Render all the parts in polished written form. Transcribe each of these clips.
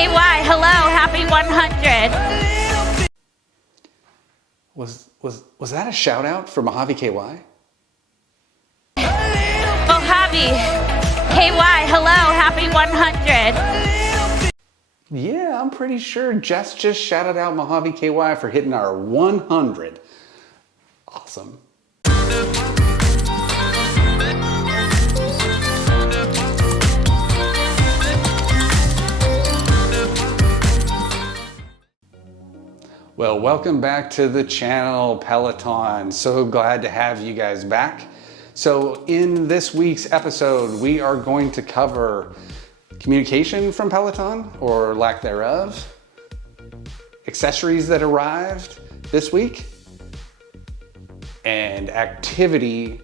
MojaveKY, hello, happy 100. Was that a shout out for MojaveKY? MojaveKY, hello, happy 100. Yeah, I'm pretty sure Jess just shouted out MojaveKY for hitting our 100. Awesome. Well, welcome back to the channel, Peloton. So glad to have you guys back. So in this week's episode, we are going to cover communication from Peloton, or lack thereof, accessories that arrived this week, and activity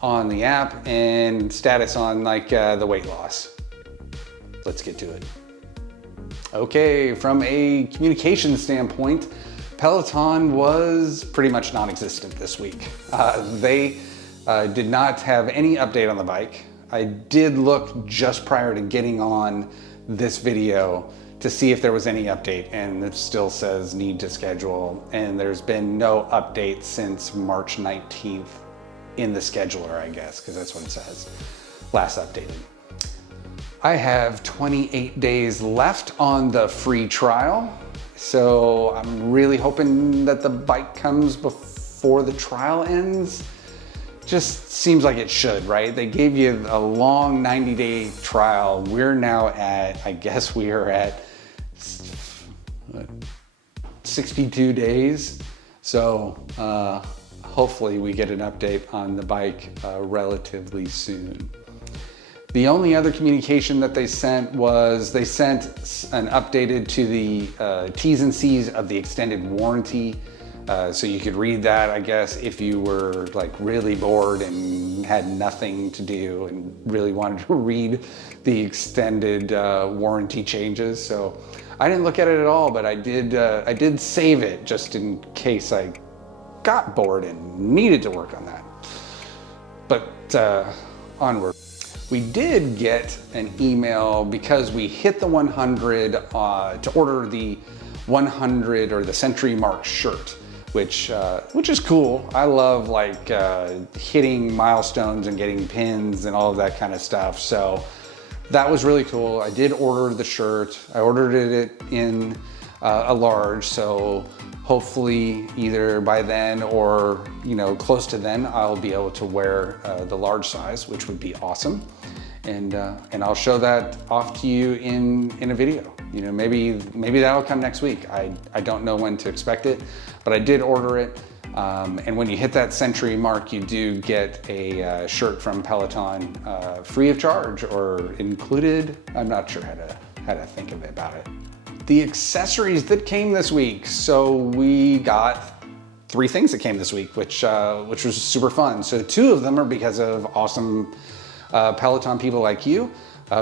on the app, and status on the weight loss. Let's get to it. Okay, from a communication standpoint, Peloton was pretty much non-existent this week. They did not have any update on the bike. I did look just prior to getting on this video to see if there was any update, and it still says need to schedule, and there's been no update since March 19th in the scheduler, I guess, because that's what it says, last updated. I have 28 days left on the free trial, so I'm really hoping that the bike comes before the trial ends. Just seems like it should, right? They gave you a long 90-day trial. We're now at, I guess we are at 62 days. So hopefully we get an update on the bike relatively soon. The only other communication that they sent was they sent an updated to the T's and C's of the extended warranty. So you could read that, I guess, if you were really bored and had nothing to do and really wanted to read the extended warranty changes. So I didn't look at it at all, but I did save it just in case I got bored and needed to work on that. But onward. We did get an email because we hit the 100 to order the 100 or the Century Mark shirt, which is cool. I love hitting milestones and getting pins and all of that kind of stuff. So that was really cool. I did order the shirt. I ordered it in a large, so hopefully either by then or close to then I'll be able to wear the large size, which would be awesome. And I'll show that off to you in a video. Maybe that'll come next week. I don't know when to expect it, but I did order it. And when you hit that Century Mark, you do get a shirt from Peloton free of charge or included. I'm not sure how to think of it about it. The accessories that came this week. So we got 3 things that came this week, which was super fun. So 2 of them are because of awesome Peloton people like you.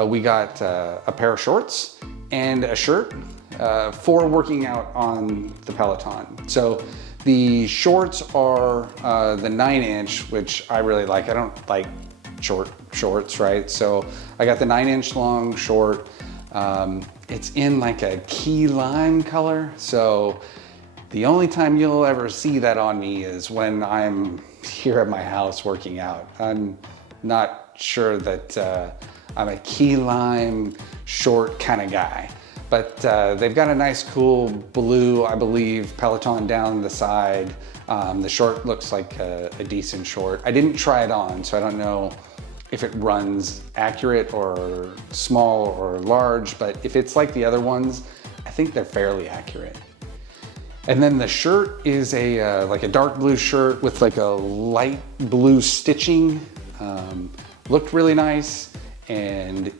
We got a pair of shorts and a shirt for working out on the Peloton. So the shorts are the 9-inch, which I really like. I don't like shorts, right? So I got the 9-inch long short. It's in a key lime color. So the only time you'll ever see that on me is when I'm here at my house working out. I'm not sure that I'm a key lime short kind of guy, but they've got a nice cool blue, I believe, Peloton down the side. The short looks like a decent short. I didn't try it on, so I don't know if it runs accurate or small or large, but if it's like the other ones, I think they're fairly accurate. And then the shirt is a dark blue shirt with a light blue stitching. Looked really nice, and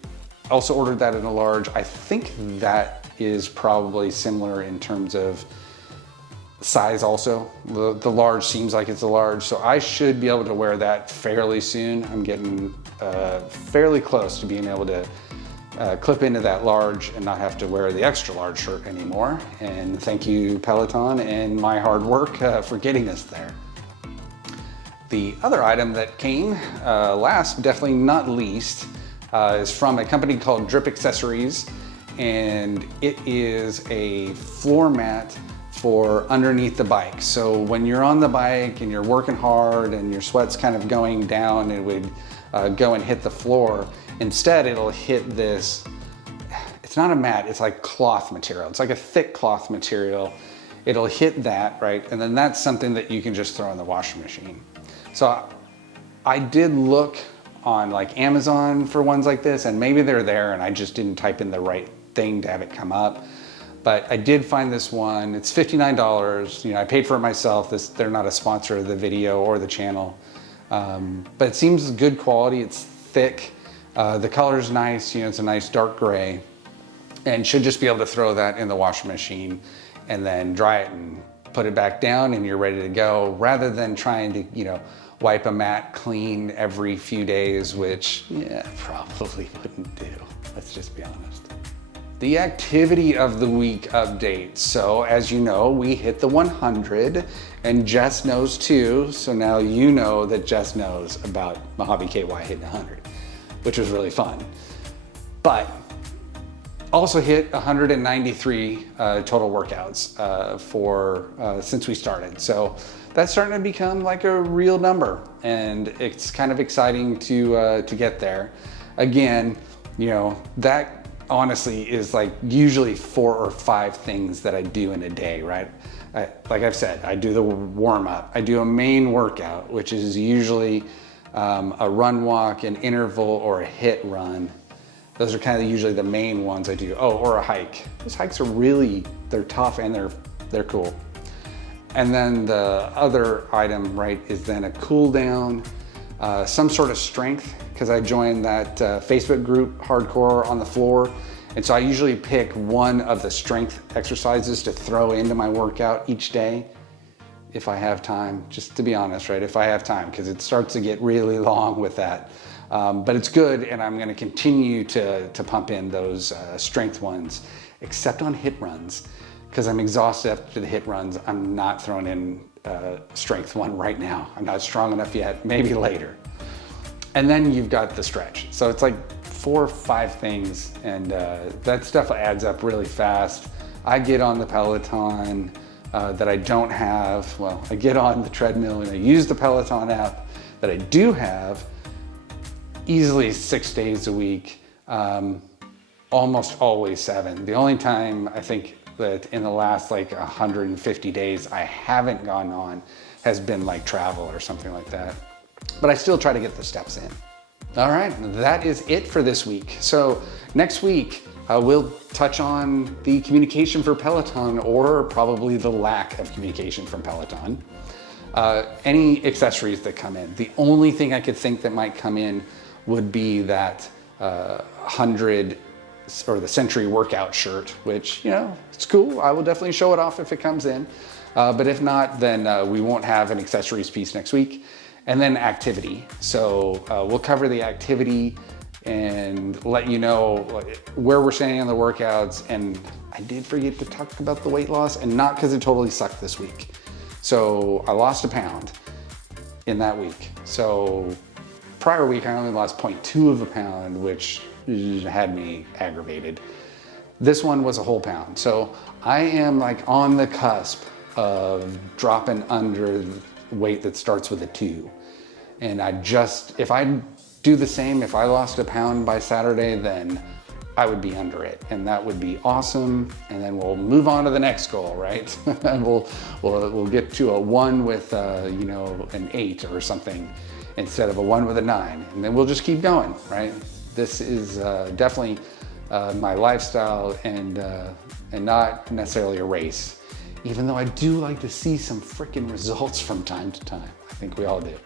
also ordered that in a large. I think that is probably similar in terms of size also. The large seems like it's a large, so I should be able to wear that fairly soon. I'm getting fairly close to being able to clip into that large and not have to wear the extra large shirt anymore. And thank you, Peloton, and my hard work for getting us there. The other item that came last, but definitely not least, is from a company called Drip Accessories. and it is a floor mat for underneath the bike. So when you're on the bike and you're working hard and your sweat's kind of going down, it would go and hit the floor. Instead, it'll hit this, it's not a mat, it's like cloth material. It's like a thick cloth material. It'll hit that, right? And then that's something that you can just throw in the washing machine. So I did look on like Amazon for ones like this, and maybe they're there and I just didn't type in the right thing to have it come up. But I did find this one. It's $59. You know, I paid for it myself. They're not a sponsor of the video or the channel. But it seems good quality. It's thick. The color's nice. You know, it's a nice dark gray, and should just be able to throw that in the washing machine and then dry it and put it back down, and you're ready to go, rather than trying to, you know, wipe a mat clean every few days, which, yeah, probably wouldn't do. Let's just be honest. The activity of the week update. So as you know, we hit the 100, and Jess knows too. So now you know that Jess knows about MojaveKY hitting 100, which was really fun. But also hit 193 total workouts since we started. So that's starting to become like a real number, and it's kind of exciting to get there. Again, you know, that honestly is like usually 4 or 5 things that I do in a day, right? Like I've said, I do the warm up, I do a main workout, which is usually a run walk, an interval, or a hit run. Those are kind of usually the main ones I do. Oh, or a hike. Those hikes are really, they're tough and they're cool. And then the other item, right, is then a cool down, some sort of strength, because I joined that Facebook group, Hardcore on the Floor. And so I usually pick one of the strength exercises to throw into my workout each day, if I have time, just to be honest, right? If I have time, because it starts to get really long with that. But it's good, and I'm gonna continue to pump in those strength ones, except on hit runs, because I'm exhausted after the hit runs. I'm not throwing in strength one right now. I'm not strong enough yet, maybe later. And then you've got the stretch. So it's like 4 or 5 things, and that stuff adds up really fast. I get on the Peloton that I don't have. Well, I get on the treadmill and I use the Peloton app that I do have easily 6 days a week, almost always 7. The only time I think that in the last like 150 days I haven't gone on has been like travel or something like that. But I still try to get the steps in. All right, that is it for this week. So next week, we'll touch on the communication for Peloton, or probably the lack of communication from Peloton. Any accessories that come in. The only thing I could think that might come in would be that 100 or the Century workout shirt, which, you know, it's cool. I will definitely show it off if it comes in. But if not, then we won't have an accessories piece next week. And then activity. So we'll cover the activity and let you know where we're standing on the workouts. And I did forget to talk about the weight loss, and not because it totally sucked this week. So I lost a pound in that week. So prior week, I only lost 0.2 of a pound, which had me aggravated. This one was a whole pound. So I am like on the cusp of dropping under weight that starts with a 2. And if I do the same, if I lost a pound by Saturday, then I would be under it, and that would be awesome. And then we'll move on to the next goal, right? And we'll get to a 1 with you know, an 8 or something instead of a 1 with a 9, and then we'll just keep going, right? This is definitely my lifestyle, and not necessarily a race, even though I do like to see some freaking results from time to time. I think we all do.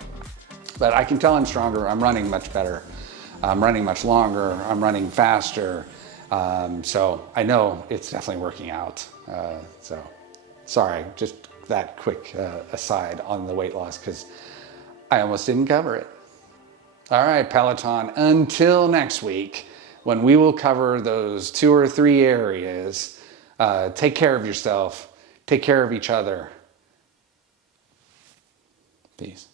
But I can tell I'm stronger. I'm running much better. I'm running much longer. I'm running faster. So I know it's definitely working out. So sorry, just that quick aside on the weight loss, because I almost didn't cover it. All right, Peloton, until next week, when we will cover those 2 or 3 areas, take care of yourself, take care of each other. Peace.